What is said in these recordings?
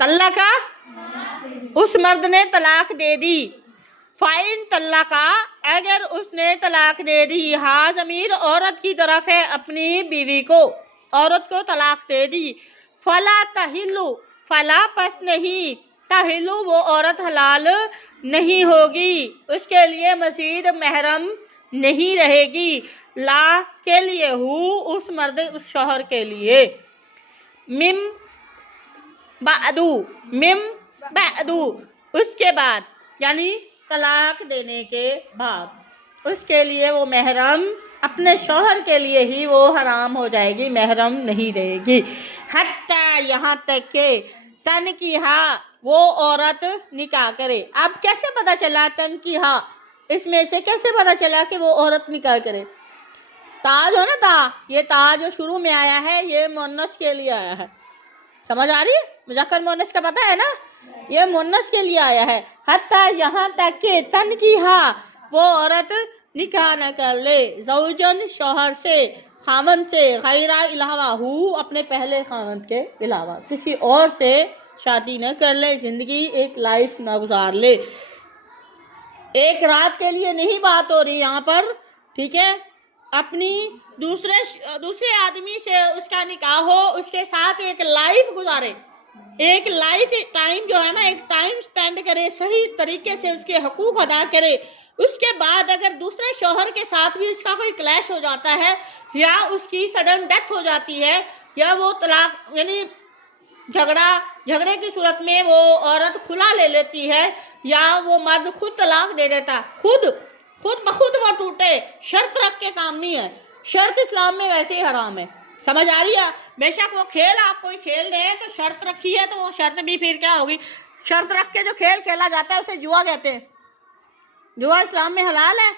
तल्लाका, उस मर्द ने तलाक दे दी। फाइन तल्लाका, अगर उसने तलाक दे दी। हाँ ज़मीर औरत की तरफ है, अपनी बीवी को, औरत को तलाक दे दी। फला तहिल्लु, फला पस नहीं, तहिल्लु वो औरत हलाल नहीं होगी, उसके लिए मज़ीद महरम नहीं रहेगी। ला के लिए, हु उस मर्द, उस शौहर के लिए। मिम बादू, मिम बादू, उसके बाद, यानी तलाक देने के बाद उसके लिए वो महरम, अपने शौहर के लिए ही वो हराम हो जाएगी, महरम नहीं रहेगी। हत्ता, यहाँ तक के तनकीहा, वो औरत निकाह करे। अब कैसे पता चला तनकीहा, इसमें से कैसे पता चला कि वो औरत निकाह करे? ताज हो ना, ता, ये ताज जो शुरू में आया है ये मुन्नस के लिए आया है, समझ आ रही है? मुज़क्कर मुन्नस का पता है ना, ये मुन्नस के लिए आया है। हत्ता, यहाँ तक के तनकीहा, वो औरत निकाह न कर ले, ज़ौजन शौहर से, खामन से, गैरा इलावा, हु अपने पहले खामन के अलावा किसी और से शादी न कर ले, ज़िंदगी एक लाइफ न गुजार ले। एक रात के लिए नहीं बात हो रही यहाँ पर, ठीक है? अपनी दूसरे आदमी से उसका निकाह हो, उसके साथ एक लाइफ गुजारे, एक लाइफ टाइम जो है ना, एक टाइम स्पेंड करे, सही तरीके से उसके हकूक अदा करे। उसके बाद अगर दूसरे शौहर के साथ भी उसका कोई क्लैश हो जाता है, या उसकी सडन डेथ हो जाती है, या वो तलाक यानी झगड़े की सूरत में वो औरत खुला ले लेती है, या वो मर्द खुद तलाक दे देता, खुद बखुद वो टूटे, शर्त रख के काम नहीं है। शर्त इस्लाम में वैसे ही हराम है, समझ आ रही है? बेशक वो खेल आप कोई खेल रहे हैं तो शर्त रखी है, तो वो शर्त भी फिर क्या होगी? शर्त रख के जो खेल खेला जाता है उसे जुआ कहते हैं। जुआ इस्लाम में हलाल है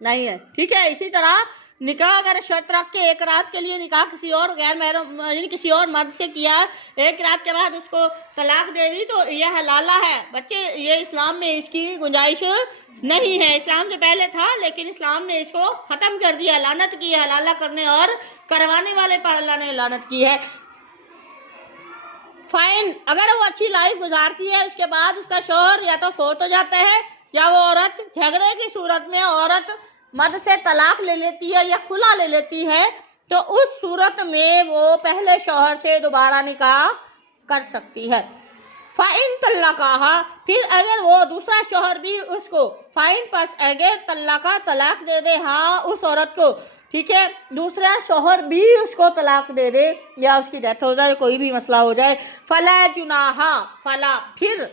नहीं है, ठीक है? इसी तरह निकाह अगर शर्त रख के एक रात के लिए निकाह किसी और गैर महरम किसी और मर्द से किया, एक रात के बाद उसको तलाक दे दी, तो यह हलाला है बच्चे, ये इस्लाम में इसकी गुंजाइश नहीं है। इस्लाम से पहले था, लेकिन इस्लाम ने इसको ख़त्म कर दिया, लानत की है हलाला करने और करवाने वाले पर अल्लाह ने लानत की है। फाइन, अगर वो अच्छी लाइफ गुजारती है, उसके बाद उसका शौहर या तो फोत हो जाता है, या वो औरत झगड़े की सूरत में औरत मर्द से तलाक ले लेती है या खुला ले लेती है, तो उस सूरत में वो पहले शौहर से दोबारा निकाह कर सकती है। फाइन तल्लाका, फिर अगर वो दूसरा शौहर भी उसको फाइन पस अगर तल्लाका तलाक दे दे, हाँ उस औरत को, ठीक है, दूसरा शौहर भी उसको तलाक दे दे, या उसकी डेथ हो जाए, कोई भी मसला हो जाए, फला जुनाहा, फला फिर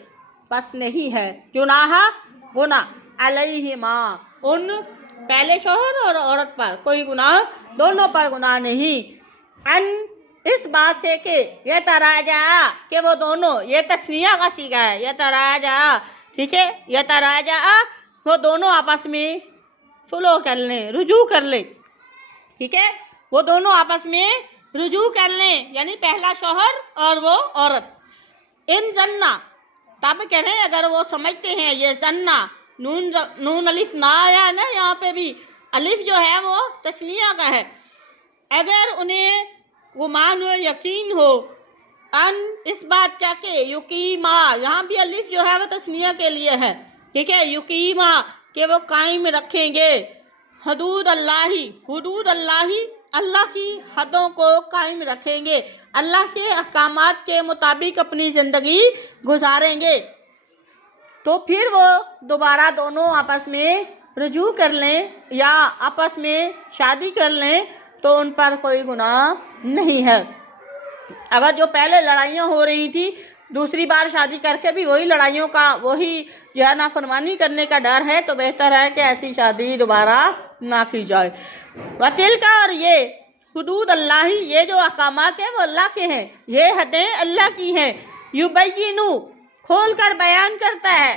बस नहीं है, जुनाहा गुना, अलैहिमा उन पहले शौहर और औरत पर कोई गुनाह, दोनों पर गुनाह नहीं। अन इस बात से कि ये तराजा, कि वो दोनों, ये तस्निया का सीगा है, ये तराजा, ठीक है, ये तराजा वो दोनों आपस में सुलह कर लें, रुजू कर लें, ठीक है, वो दोनों आपस में रुजू कर लें, यानी पहला शौहर और वो औरत। इन जन्ना, तब कह रहे हैं अगर वो समझते हैं, ये जन्ना, नून अलिफ ना आया ना, यहाँ पे भी अलिफ जो है वो तस्निया का है, अगर उन्हें गुमान हो, यकीन हो, अन इस बात क्या के युकीमा, यहाँ भी अलिफ जो है वो तस्निया के लिए है, ठीक है, युकीमा के वो कायम रखेंगे, हदूद अल्लाही, हुदूद अल्लाही, अल्लाह की हदों को कायम रखेंगे, अल्लाह के अहकामात के मुताबिक अपनी ज़िंदगी गुजारेंगे, तो फिर वो दोबारा दोनों आपस में रुजू कर लें या आपस में शादी कर लें, तो उन पर कोई गुनाह नहीं है। अगर जो पहले लड़ाइयाँ हो रही थी, दूसरी बार शादी करके भी वही लड़ाइयों का, वही जो है नाफरमानी करने का डर है, तो बेहतर है कि ऐसी शादी दोबारा ना की जाए। वतिल का, और ये हुदूद अल्लाह, ये जो अहकामात हैं वो अल्लाह के हैं, ये हदें अल्लाह की हैं, युबय्यिनु खोल कर बयान करता है,